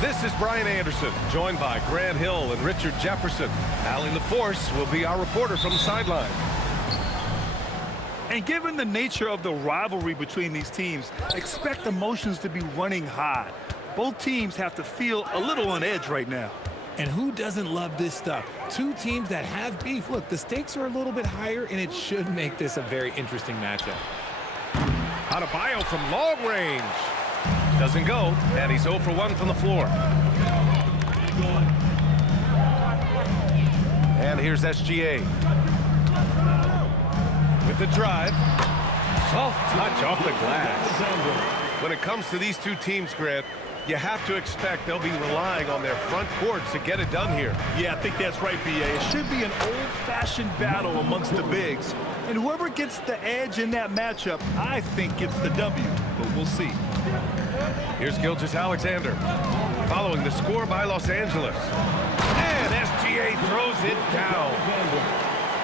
This is Brian Anderson, joined by Grant Hill and Richard Jefferson. Allie LaForce will be our reporter from the sideline. And given the nature of the rivalry between these teams, expect emotions to be running high. Both teams have to feel a little on edge right now. And who doesn't love this stuff? Two teams that have beef. Look, the stakes are a little bit higher, and it should make this a very interesting matchup. Adebayo from long range. Doesn't go, and he's 0 for 1 from the floor. And here's SGA. With the drive. Soft touch off the glass. When it comes to these two teams, Grant, you have to expect they'll be relying on their front courts to get it done here. Yeah, I think that's right, B.A. It should be an old-fashioned battle amongst the bigs. And whoever gets the edge in that matchup, I think gets the W. But we'll see. Here's Gilgeous-Alexander. Following the score by Los Angeles. And SGA throws it down.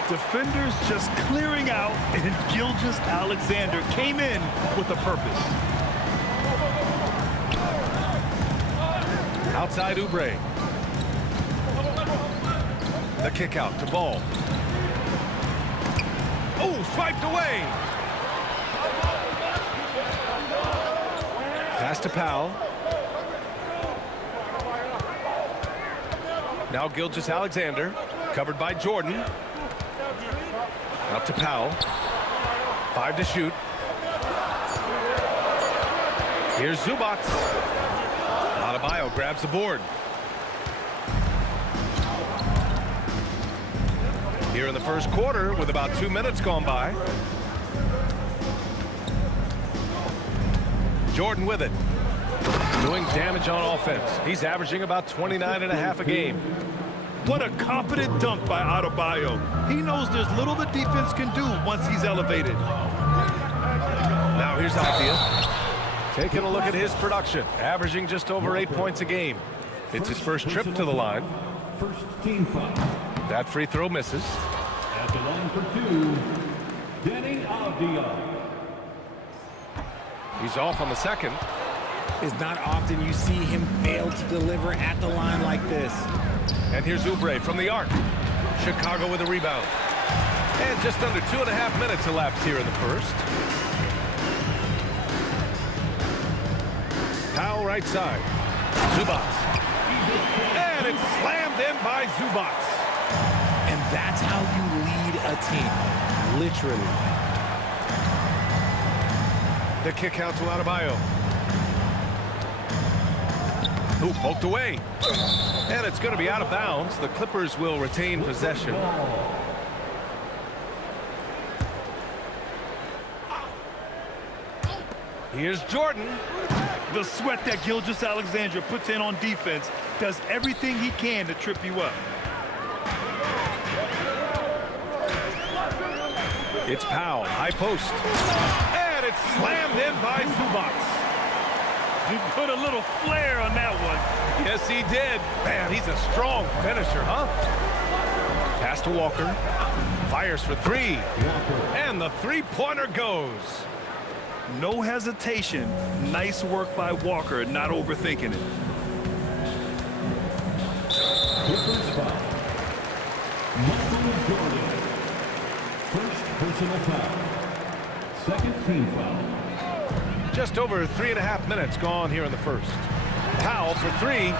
Defenders just clearing out, and Gilgeous-Alexander came in with a purpose. Outside Oubre. The kick out to Ball. Oh, swiped away. Pass to Powell. Now Gilgeous-Alexander, covered by Jordan. Out to Powell. 5 to shoot. Here's Zubac. Adebayo grabs the board. Here in the first quarter with about 2 minutes gone by. Jordan with it. Doing damage on offense. He's averaging about 29.5 a game. What a confident dunk by Adebayo. He knows there's little the defense can do once he's elevated. Now here's Althea. Taking a look at his production. Averaging just over 8 points a game. It's his first trip to the line. First team foul. That free throw misses. At the line for 2, Danny Avdia. He's off on the second. It's not often you see him fail to deliver at the line like this. And here's Oubre from the arc. Chicago with a rebound. And just under 2.5 minutes elapsed here in the first. Powell right side. Zubac. And it's slammed in by Zubac. And that's how you lead a team. Literally. The kick out to Adebayo. Who poked away. And it's going to be out of bounds. The Clippers will retain possession. Here's Jordan. The sweat that Gilgeous-Alexander puts in on defense does everything he can to trip you up. It's Powell, high post. And it's slammed in by Zubac. He put a little flair on that one. Yes, he did. Man, he's a strong finisher, huh? Pass to Walker. Fires for 3. And the three-pointer goes. No hesitation. Nice work by Walker, not overthinking it. Clippers foul. Michael Jordan. First personal foul. Second team foul. Just over 3.5 minutes gone here in the first. Powell for 3.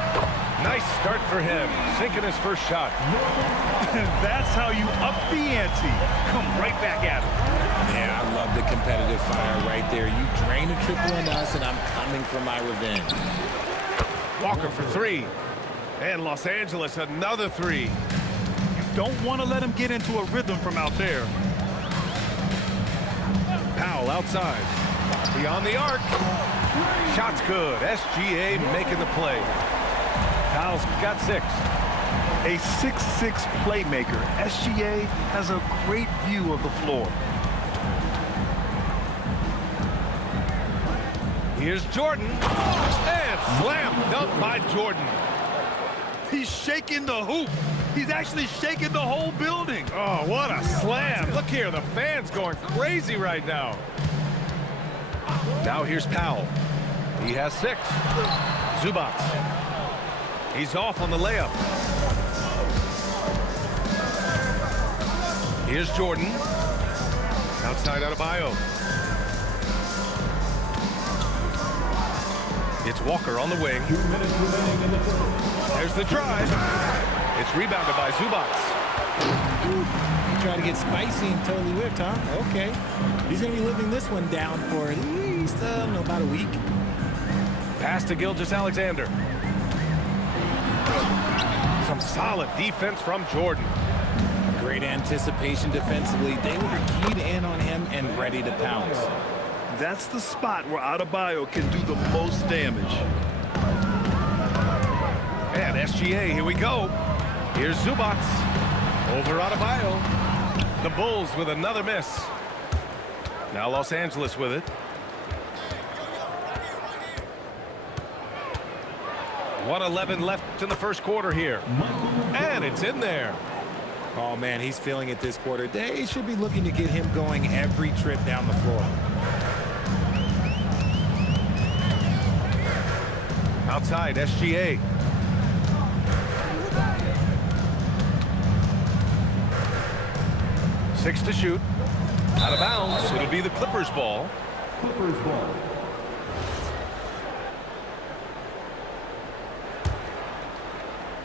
Nice start for him. Sinking his first shot. That's how you up the ante. Come right back at him. Yeah, I love the competitive fire right there. You drain a triple on us, and I'm coming for my revenge. Walker for 3. And Los Angeles another 3. You don't want to let him get into a rhythm from out there. Powell outside. Beyond the arc. Shot's good. SGA making the play. Powell's got 6. A 6'6" playmaker. SGA has a great view of the floor. Here's Jordan. And slam dunk by Jordan. He's shaking the hoop. He's actually shaking the whole building. Oh, what a slam. Look here, the fans going crazy right now. Now here's Powell. He has 6. Zubac. He's off on the layup. Here's Jordan. Outside Adebayo. It's Walker on the wing. 2 minutes remaining in the third. There's the drive. It's rebounded by Zubac. He tried to get spicy and totally whipped, huh? Okay. He's going to be living this one down for at least, about a week. Pass to Gilgeous-Alexander. Some solid defense from Jordan. Great anticipation defensively. They were keyed in on him and ready to pounce. That's the spot where Adebayo can do the most damage. And SGA, here we go. Here's Zubac. Over Adebayo. The Bulls with another miss. Now Los Angeles with it. .111 left in the first quarter here. And it's in there. Oh, man, he's feeling it this quarter. They should be looking to get him going every trip down the floor. Outside, SGA. Six to shoot. Out of bounds. It'll be the Clippers ball. Clippers ball.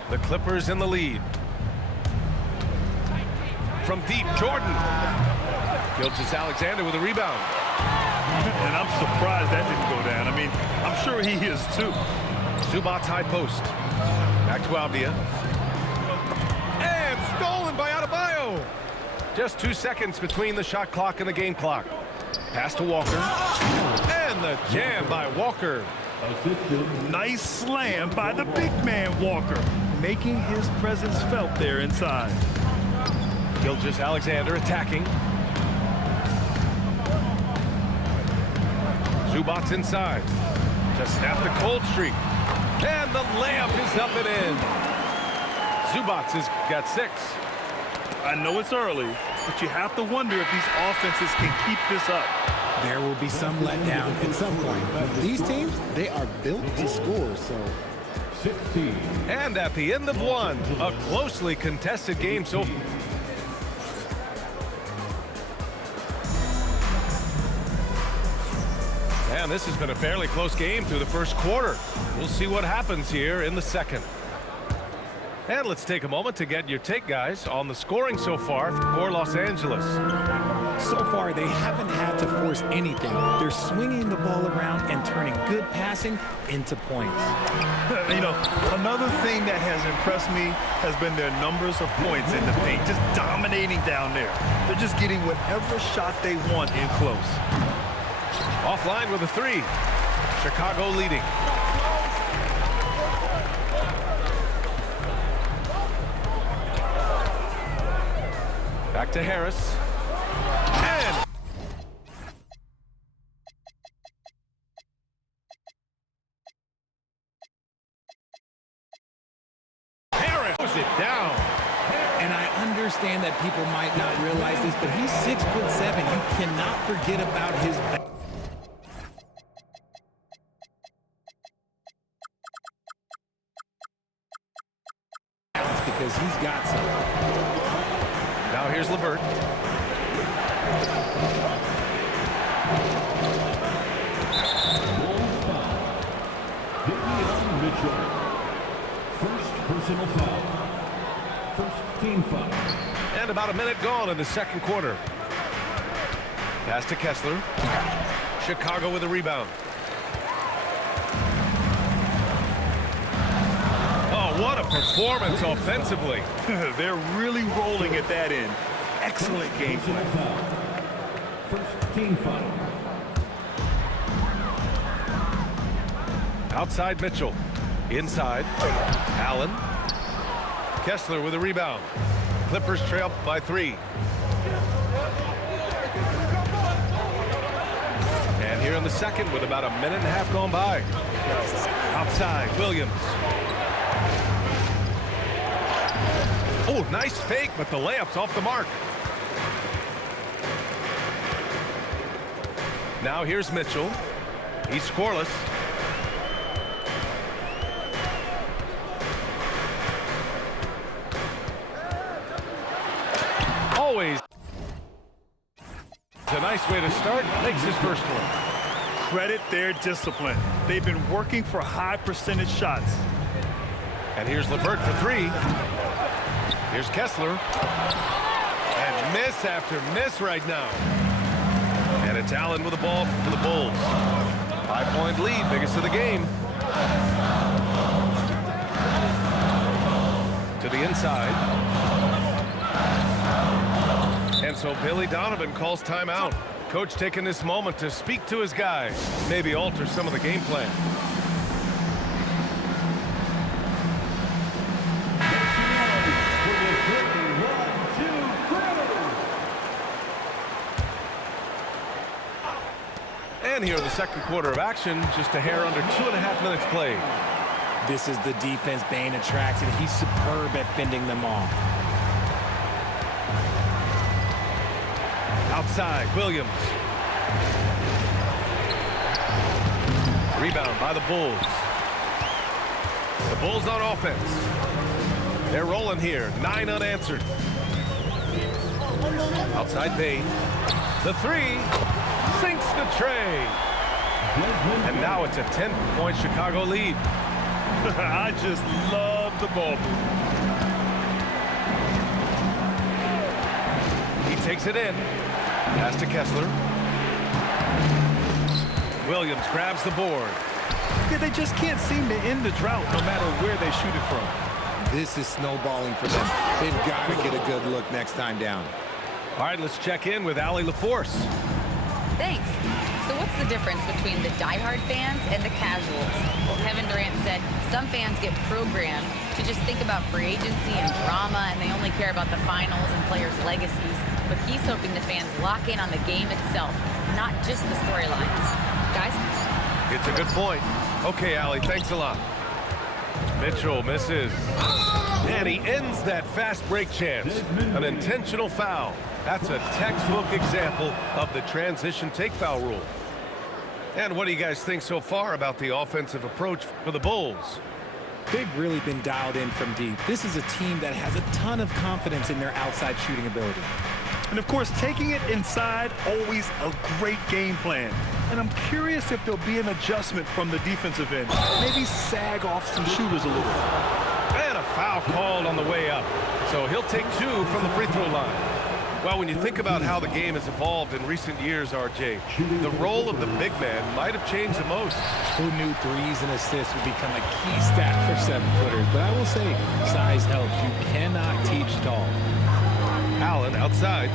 The Clippers in the lead. From deep, Jordan. Gilgeous-Alexander with a rebound. And I'm surprised that didn't go down. I mean, I'm sure he is too. Zubac high post. Back to Avdia. And stolen by Adebayo. Just 2 seconds between the shot clock and the game clock. Pass to Walker. And the jam by Walker. Assisted. Nice slam by the big man Walker, making his presence felt there inside. Gilgeous-Alexander attacking. Zubac inside to snap the cold streak. And the layup is up and in. Zubac has got 6. I know it's early, but you have to wonder if these offenses can keep this up. There will be some letdown at some point, but these teams, they are built to score, so 16. And at the end of one, a closely contested game so far. And this has been a fairly close game through the first quarter. We'll see what happens here in the second. And let's take a moment to get your take, guys, on the scoring so far for Los Angeles. So far, they haven't had to force anything. They're swinging the ball around and turning good passing into points. You know, another thing that has impressed me has been their numbers of points in the paint, just dominating down there. They're just getting whatever shot they want in close. Offline with a 3. Chicago leading. Back to Harris. And Harris puts it down. And I understand that people might not realize this, but he's 6'7". You cannot forget about his back. Because he's got some. Now here's LeVert. Bulls foul. Davion Mitchell. First personal foul. First team foul. And about a minute gone in the second quarter. Pass to Kessler. Chicago with a rebound. Oh, what a performance offensively. They're really rolling at that end. Excellent game Personal plan. foul. First team foul. Outside Mitchell. Inside. Allen. Kessler with a rebound. Clippers trail by 3. And here in the second with about a minute and a half gone by. Outside, Williams. Oh, nice fake, but the layup's off the mark. Now here's Mitchell. He's scoreless. nice way to start. Makes his first one. Credit their discipline. They've been working for high percentage shots. And here's LeVert for three. Here's Kessler. And miss after miss right now. And it's Allen with the ball for the Bulls. 5-point lead, biggest of the game. To the inside. And so Billy Donovan calls timeout. Coach taking this moment to speak to his guys, maybe alter some of the game plan. And here in the second quarter of action, just a hair under 2.5 minutes played. This is the defense Bane attracts, and he's superb at fending them off. Outside, Williams. Rebound by the Bulls. The Bulls on offense. They're rolling here, 9 unanswered. Outside Bane. The three sinks the tray. And now it's a 10-point Chicago lead. I just love the ball movement. He takes it in. Pass to Kessler. Williams grabs the board. Yeah, they just can't seem to end the drought no matter where they shoot it from. This is snowballing for them. They've got to get a good look next time down. All right, let's check in with Allie LaForce. Thanks. So what's the difference between the diehard fans and the casuals? Well, Kevin Durant said some fans get programmed to just think about free agency and drama, and they only care about the finals and players' legacies. But he's hoping the fans lock in on the game itself, not just the storylines. Guys? It's a good point. Okay, Allie, thanks a lot. Mitchell misses. And he ends that fast break chance. An intentional foul. That's a textbook example of the transition take foul rule. And what do you guys think so far about the offensive approach for the Bulls? They've really been dialed in from deep. This is a team that has a ton of confidence in their outside shooting ability. And of course, taking it inside, always a great game plan. And I'm curious if there'll be an adjustment from the defensive end. Maybe sag off some shooters a little. And a foul called on the way up. So he'll take 2 from the free throw line. Well, when you think about how the game has evolved in recent years, RJ, the role of the big man might have changed the most. Who knew threes and assists would become a key stat for 7-footers? But I will say, size helps. You cannot teach tall. Allen outside.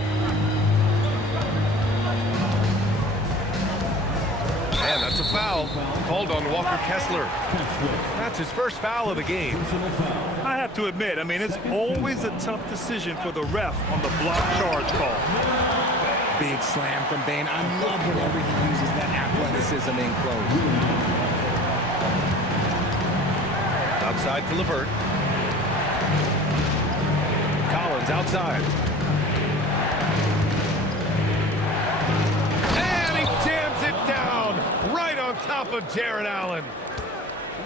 And that's a foul called on Walker Kessler. That's his first foul of the game. I have to admit, I mean, it's always a tough decision for the ref on the block charge call. Big slam from Bane. I love whenever he uses that athleticism in close. Outside for LeVert. Collins outside. And he jams it down right on top of Jared Allen.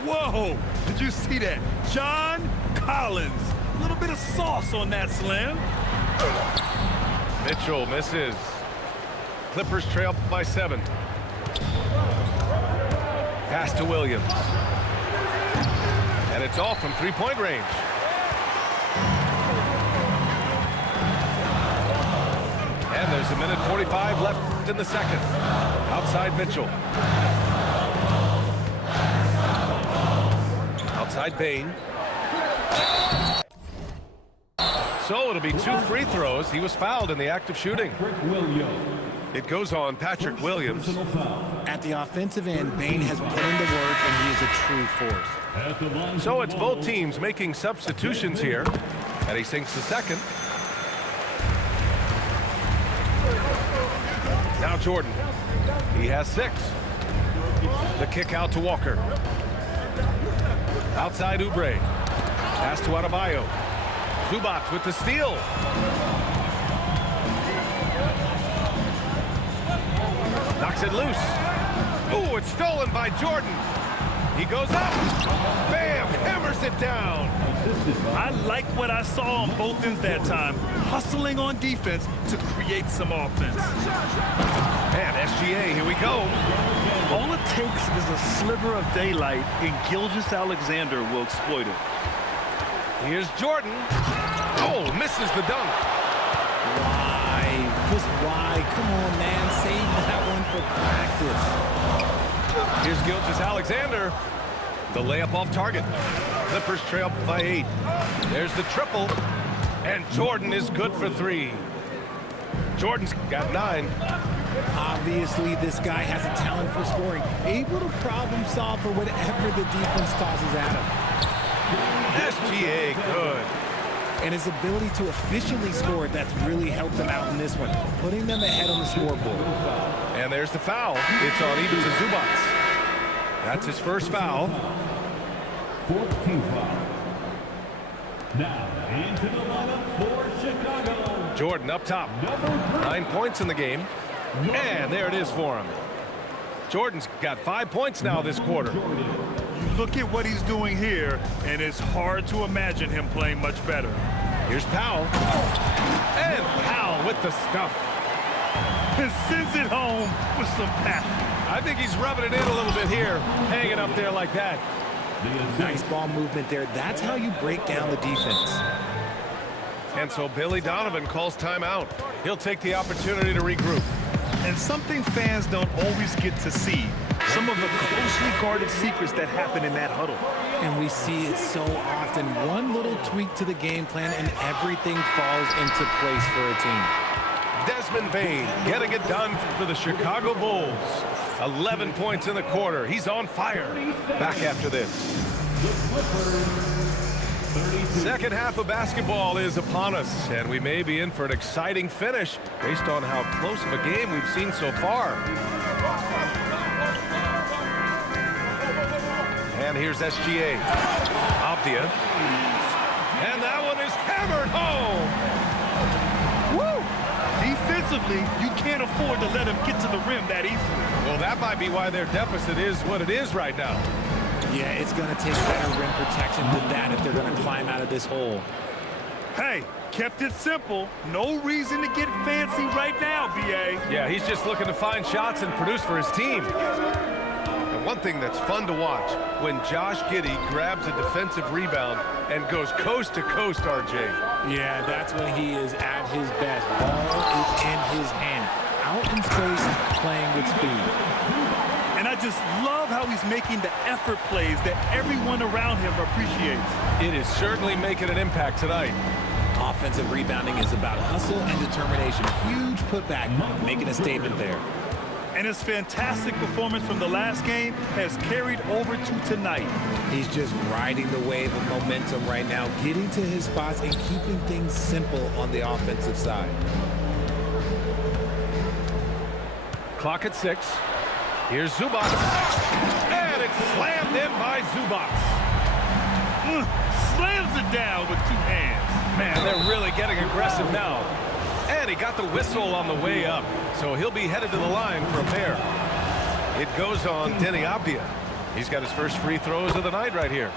Whoa, did you see that? John Collins. A little bit of sauce on that slam. Mitchell misses. Clippers trail by 7. Pass to Williams. And it's off from 3-point range. And there's 1:45 left in the second. Outside Mitchell. Outside Bane. So it'll be 2 free throws. He was fouled in the act of shooting. It goes on Patrick Williams. At the offensive end, Bane has put in the work, and he is a true force. So it's both teams making substitutions here. And he sinks the second. Now Jordan. He has 6. The kick out to Walker. Outside Oubre. Pass to Adebayo. Zubac with the steal. Knocks it loose. Ooh, it's stolen by Jordan. He goes up. Bam! Hammers it down. I like what I saw on both ends that time, hustling on defense to create some offense. And SGA, here we go. All it takes is a sliver of daylight, and Gilgeous-Alexander will exploit it. Here's Jordan. Oh, misses the dunk. Why? Just why? Come on, man. Save that one for practice. Here's Gilgeous-Alexander. The layup off target. Clippers trail by 8. There's the triple. And Jordan is good for 3. Jordan's got 9. Obviously, this guy has a talent for scoring. Able to problem solve for whatever the defense tosses at him. SGA, good. And his ability to efficiently score, that's really helped him out in this one, putting them ahead on the scoreboard. And there's the foul. It's on Ivica Zubac. That's his first foul. 4th team foul. Now into the lineup for Chicago. Jordan up top. 9 points in the game. And there it is for him. Jordan's got 5 points now this quarter. Look at what he's doing here, and it's hard to imagine him playing much better. Here's Powell. And Powell with the stuff. And sends it home with some passion. I think he's rubbing it in a little bit here, hanging up there like that. Nice ball movement there. That's how you break down the defense. And so Billy Donovan calls timeout. He'll take the opportunity to regroup. And something fans don't always get to see, some of the closely guarded secrets that happen in that huddle. And we see it so often. One little tweak to the game plan and everything falls into place for a team. Desmond Bane getting it done for the Chicago Bulls. 11 points in the quarter. He's on fire. Back after this. Second half of basketball is upon us, and we may be in for an exciting finish based on how close of a game we've seen so far. And here's SGA. Abdia. And that one is hammered home. Woo! Defensively, you can't afford to let him get to the rim that easily. Well, that might be why their deficit is what it is right now. Yeah, it's going to take better rim protection than that if they're going to climb out of this hole. Hey, kept it simple. No reason to get fancy right now, B.A. Yeah, he's just looking to find shots and produce for his team. And one thing that's fun to watch, when Josh Giddey grabs a defensive rebound and goes coast to coast, RJ. Yeah, that's when he is at his best. Ball is in his hand. Out in space, playing with speed. And I just love how he's making the effort plays that everyone around him appreciates. It is certainly making an impact tonight. Offensive rebounding is about hustle and determination. Huge putback, making a statement there. And his fantastic performance from the last game has carried over to tonight. He's just riding the wave of momentum right now, getting to his spots and keeping things simple on the offensive side. Clock at 6. Here's Zubac. And it's slammed in by Zubac. Slams it down with 2 hands. Man, they're really getting aggressive now. And he got the whistle on the way up, so he'll be headed to the line for a pair. It goes on Denny Abdia. He's got his first free throws of the night right here.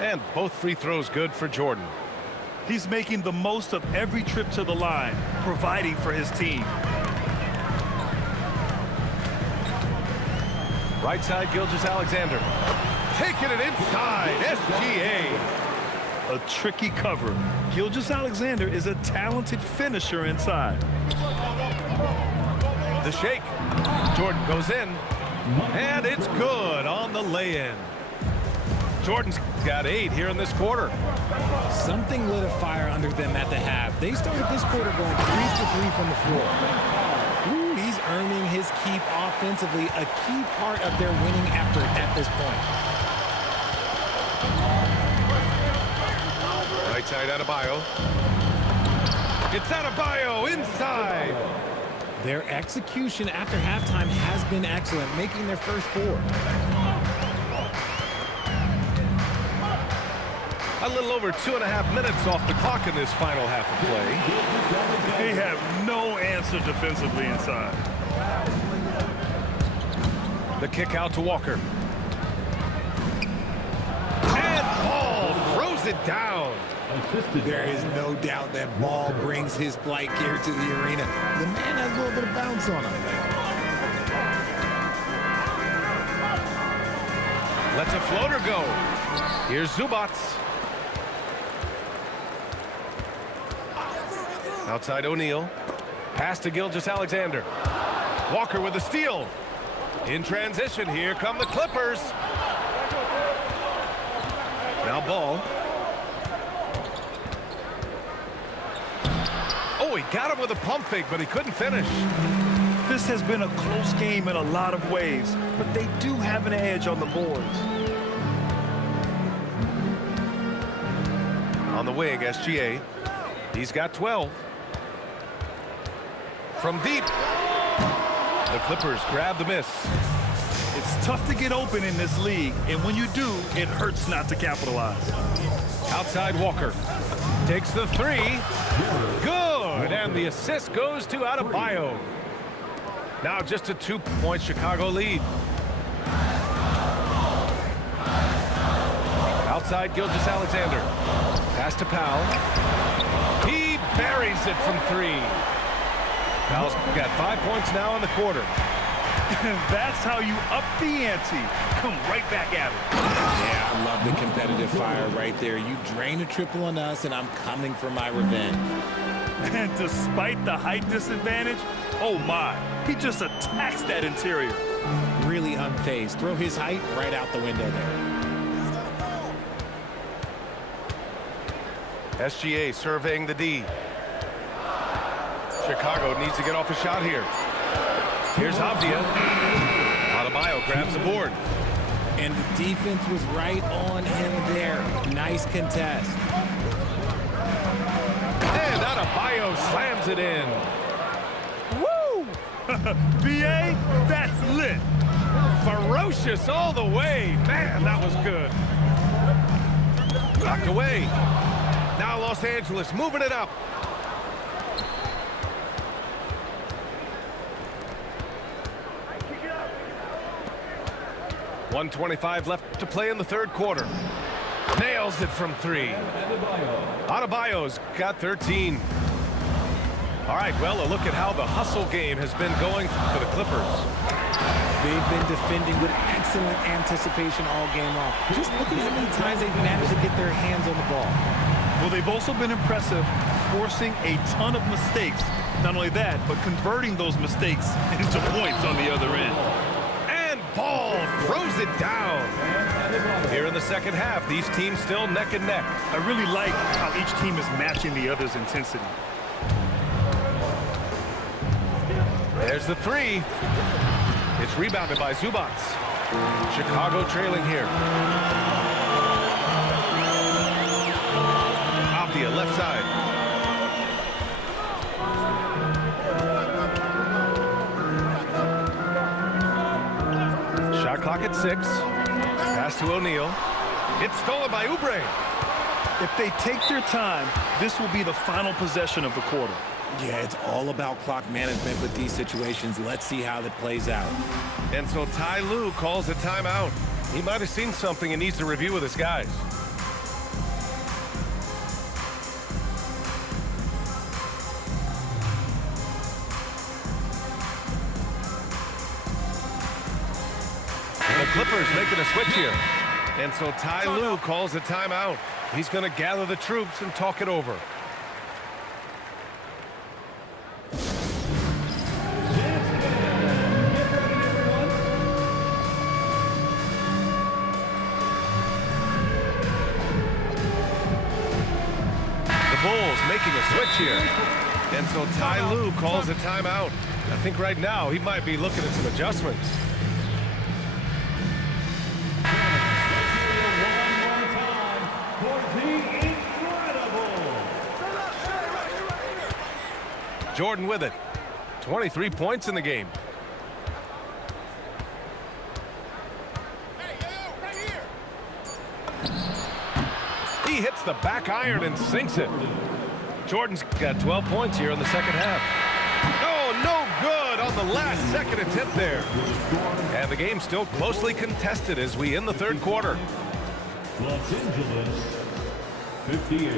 And both free throws good for Jordan. He's making the most of every trip to the line, providing for his team. Right side, Gilgeous-Alexander. Taking it inside, SGA. A tricky cover. Gilgeous-Alexander is a talented finisher inside. The shake. Jordan goes in. And it's good on the lay-in. Jordan's got 8 here in this quarter. Something lit a fire under them at the half. They started this quarter going 3 for 3 from the floor. Ooh, he's earning his keep offensively, a key part of their winning effort at this point. Right side, Adebayo. It's Adebayo inside. Their execution after halftime has been excellent, making their first 4. A little over 2.5 minutes off the clock in this final half of play. They have no answer defensively inside. The kick out to Walker. And ball frozen it down. There is no doubt that ball brings his flight gear to the arena. The man has a little bit of bounce on him. Lets a floater go. Here's Zubats. Outside O'Neal. Pass to Gilgeous-Alexander. Walker with a steal. In transition, here come the Clippers. Now Ball. Oh, he got him with a pump fake, but he couldn't finish. This has been a close game in a lot of ways, but they do have an edge on the boards. On the wing, SGA. He's got 12. From deep. The Clippers grab the miss. It's tough to get open in this league, and when you do, it hurts not to capitalize. Outside Walker. Takes the three. Good, and the assist goes to Adebayo. Now just a 2-point Chicago lead. Outside Gilgeous-Alexander. Pass to Powell. He buries it from three. Powell's got 5 points now in the quarter. That's how you up the ante. Come right back at it. Yeah, I love the competitive fire right there. You drain a triple on us, and I'm coming for my revenge. And despite the height disadvantage, oh my, he just attacks that interior. Really unfazed. Throw his height right out the window there. SGA surveying the D. Chicago needs to get off a shot here. Here's Avdia. Adebayo grabs the board. And the defense was right on him there. Nice contest. And Adebayo slams it in. Woo! BA, that's lit. Ferocious all the way. Man, that was good. Knocked away. Now Los Angeles moving it up. .125 left to play in the third quarter. Nails it from three. Adebayo's got 13. All right, well, a look at how the hustle game has been going for the Clippers. They've been defending with excellent anticipation all game long. Just look at how many times they've managed to get their hands on the ball. Well, they've also been impressive, forcing a ton of mistakes. Not only that, but converting those mistakes into points on the other end. Ball throws it down. Here in the second half, these teams still neck and neck. I really like how each team is matching the other's intensity. There's the three. It's rebounded by Zubats. Chicago trailing here. Avdia left side. Shot clock at 6. Pass to O'Neal. It's stolen by Oubre. If they take their time, this will be the final possession of the quarter. Yeah, it's all about clock management with these situations. Let's see how that plays out. And so Ty Lue calls a timeout. He might have seen something and needs to review with his guys. The Clippers making a switch here. And so Ty Lue calls a timeout. He's going to gather the troops and talk it over. The Bulls making a switch here. And so Ty Lue calls a timeout. I think right now he might be looking at some adjustments. Jordan with it. 23 points in the game. He hits the back iron and sinks it. Jordan's got 12 points here in the second half. Oh, no good on the last second attempt there. And the game's still closely contested as we end the third quarter. Los Angeles 58.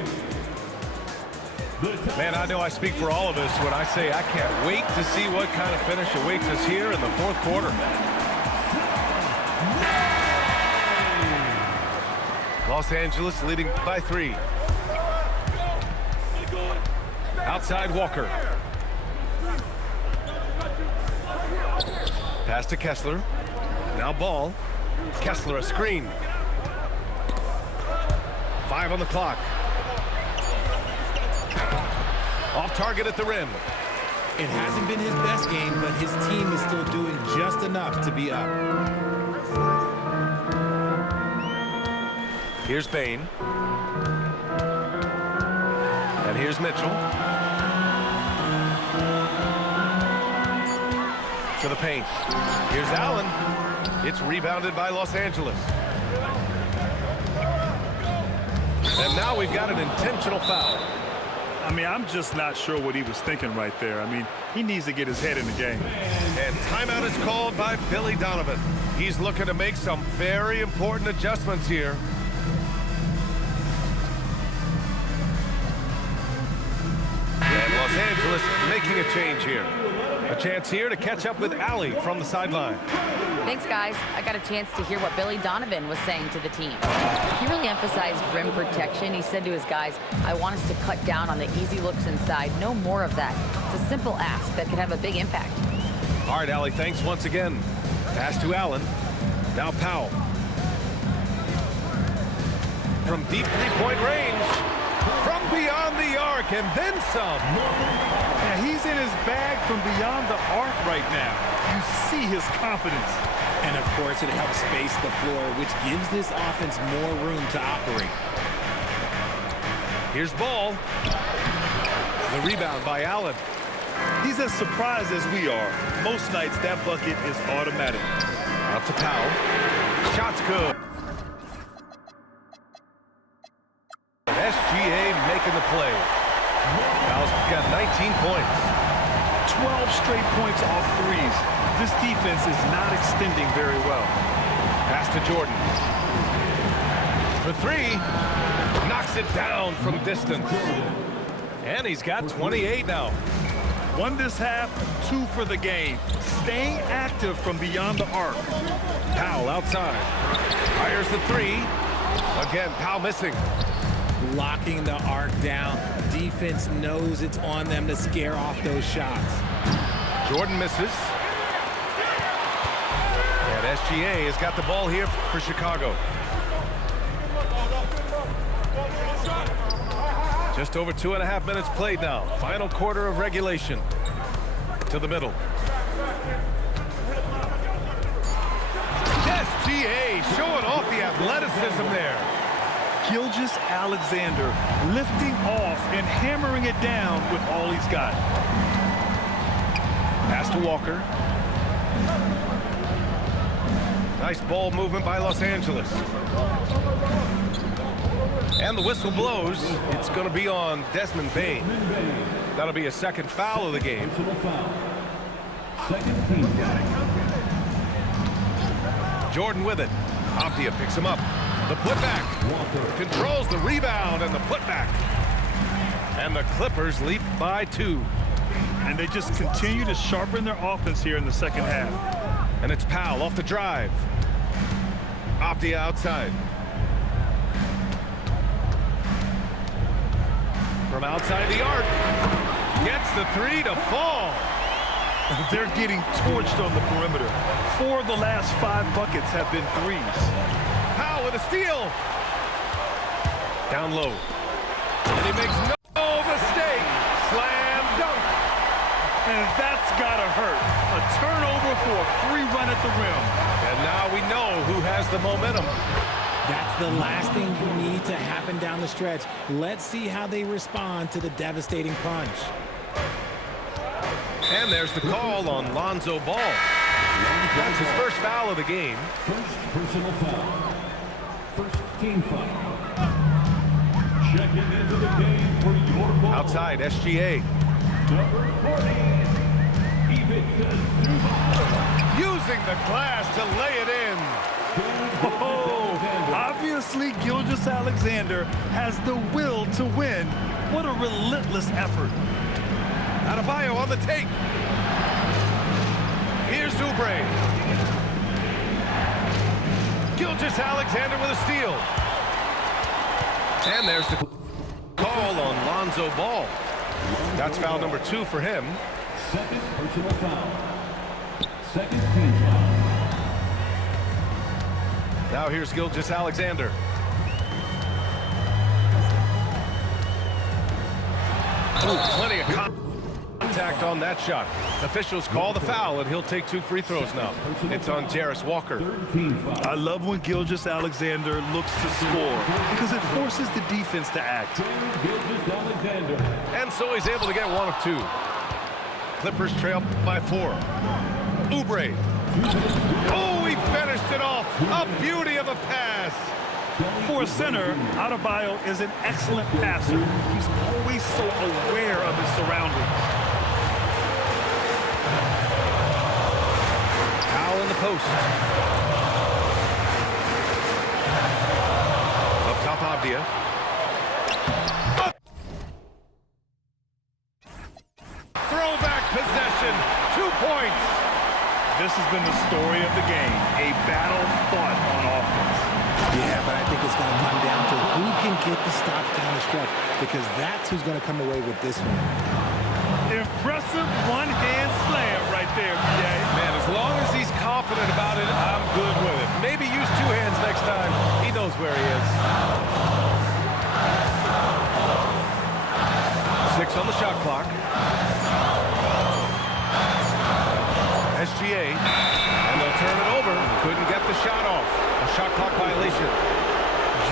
Man, I know I speak for all of us when I say I can't wait to see what kind of finish awaits us here in the fourth quarter. Los Angeles leading by 3. Outside Walker. Pass to Kessler. Now ball. Kessler a screen. 5 on the clock. Off target at the rim. It hasn't been his best game, but his team is still doing just enough to be up. Here's Bain. And here's Mitchell. To the paint. Here's Allen. It's rebounded by Los Angeles. And now we've got an intentional foul. I mean, I'm just not sure what he was thinking right there. I mean, he needs to get his head in the game. And timeout is called by Billy Donovan. He's looking to make some very important adjustments here. And Los Angeles making a change here. A chance here to catch up with Allie from the sideline. Thanks, guys. I got a chance to hear what Billy Donovan was saying to the team. He really emphasized rim protection. He said to his guys, I want us to cut down on the easy looks inside. No more of that. It's a simple ask that could have a big impact. All right, Allie, thanks once again. Pass to Allen. Now Powell. From deep three-point range. From beyond the arc, and then some. Yeah, he's in his bag from beyond the arc right now. You see his confidence. And of course, it helps space the floor, which gives this offense more room to operate. Here's Ball. The rebound by Allen. He's as surprised as we are. Most nights, that bucket is automatic. Out to Powell. Shot's good. SGA making the play. Powell's got 19 points. 12 straight points off threes. This defense is not extending very well. Pass to Jordan. For 3. Knocks it down from distance. And he's got 28 now. 1 this half, 2 for the game. Staying active from beyond the arc. Powell outside. Fires the 3. Again, Powell missing. Locking the arc down. Defense knows it's on them to scare off those shots. Jordan misses. And SGA has got the ball here for Chicago. Just over 2.5 minutes played now. Final quarter of regulation. To the middle. SGA showing off the athleticism there. Gilgeous-Alexander lifting off and hammering it down with all he's got. Pass to Walker. Nice ball movement by Los Angeles. And the whistle blows. It's going to be on Desmond Bain. That'll be a second foul of the game. Second team foul. Jordan with it. Aptia picks him up. The putback. Controls the rebound and the putback. And the Clippers leap by 2. And they just continue to sharpen their offense here in the second half. And it's Powell off the drive. Aptia outside. From outside the arc. Gets the 3 to fall. They're getting torched on the perimeter. 4 of the last 5 buckets have been threes. Powell with a steal. Down low. And he makes no mistake. Slam dunk. And that's gotta hurt. A turnover for a free run at the rim. And now we know who has the momentum. That's the last thing you need to happen down the stretch. Let's see how they respond to the devastating punch. And there's the call on Lonzo Ball. That's his first foul of the game. First personal foul. First team foul. Checking into the game for your ball. Outside, SGA. Number 40. Ivica Zubac. Using the glass to lay it in. Oh, obvious Obviously, Gilgeous-Alexander has the will to win. What a relentless effort. Adebayo on the take. Here's Oubre. Gilgeous-Alexander with a steal. And there's the call on Lonzo Ball. That's foul number 2 for him. Second personal foul. Second team foul. Now here's Gilgeous-Alexander. Plenty of contact on that shot. Officials call the foul, and he'll take 2 free throws now. It's on Jarris Walker. I love when Gilgeous-Alexander looks to score because it forces the defense to act. And so he's able to get 1 of 2. Clippers trail by 4. Oubre. Oh, he finished it off. A beauty of a pass. For a center, Adebayo is an excellent passer. He's always so aware of his surroundings. Foul in the post. Up top, Avdia. Throwback possession. 2 points. This has been the story of the game. A battle fought on offense. Yeah, but I think it's going to come down to who can get the stops down the stretch, because that's who's going to come away with this one. Impressive one-hand slam right there, PA. Man, as long as he's confident about it, I'm good with it. Maybe use 2 hands next time. He knows where he is. 6 on the shot clock. SGA, and they'll turn it over. Couldn't get the shot off. A shot clock violation.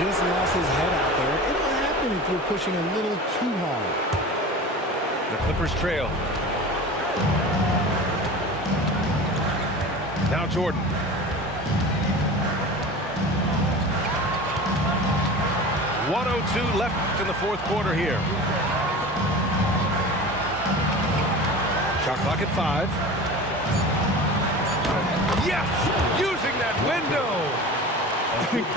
Just lost his head out there. It'll happen if you're pushing a little too hard. The Clippers trail. Now Jordan. .102 left in the 4th quarter here. Shot clock at 5. Yes! Using that window!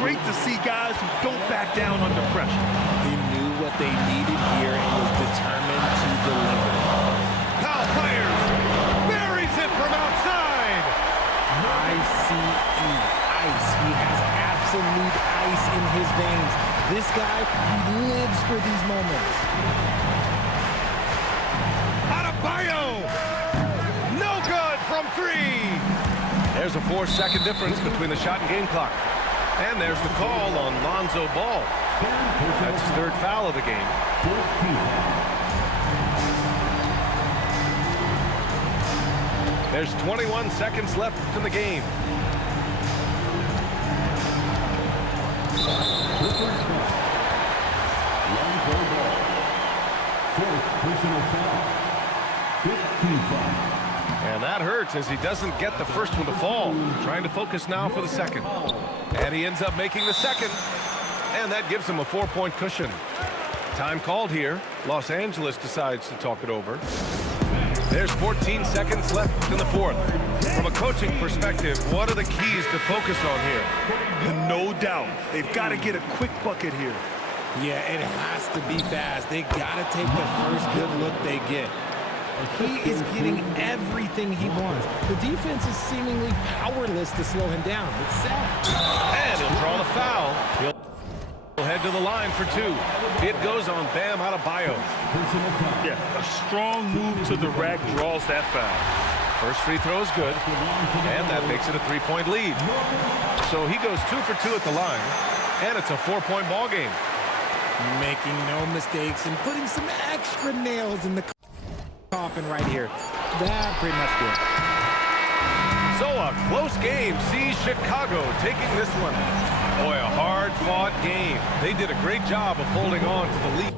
Great to see guys who don't back down under pressure. He knew what they needed here and was determined to deliver. Powell fires! Buries it from outside! ICE. Ice. He has absolute ice in his veins. This guy, he lives for these moments. Adebayo! No good from 3! There's a 4-second difference between the shot and game clock. And there's the call on Lonzo Ball. That's his 3rd foul of the game. There's 21 seconds left in the game. Lonzo Ball. 4th personal foul. 15 foul. And that hurts as he doesn't get the first one to fall. Trying to focus now for the second. And he ends up making the second. And that gives him a 4-point cushion. Time called here. Los Angeles decides to talk it over. There's 14 seconds left in the 4th. From a coaching perspective, what are the keys to focus on here? No doubt. They've got to get a quick bucket here. Yeah, it has to be fast. They got to take the first good look they get. He is getting everything he wants. The defense is seemingly powerless to slow him down. It's sad. And he'll draw the foul. He'll head to the line for 2. It goes on Bam Adebayo. Yeah, a strong move to the rack draws that foul. First free throw is good. And that makes it a 3-point lead. So he goes 2 for 2 at the line. And it's a 4-point ball game. Making no mistakes and putting some extra nails in the coffin right here. That pretty much did. So a close game sees Chicago taking this one. Boy, a hard-fought game. They did a great job of holding on to the lead.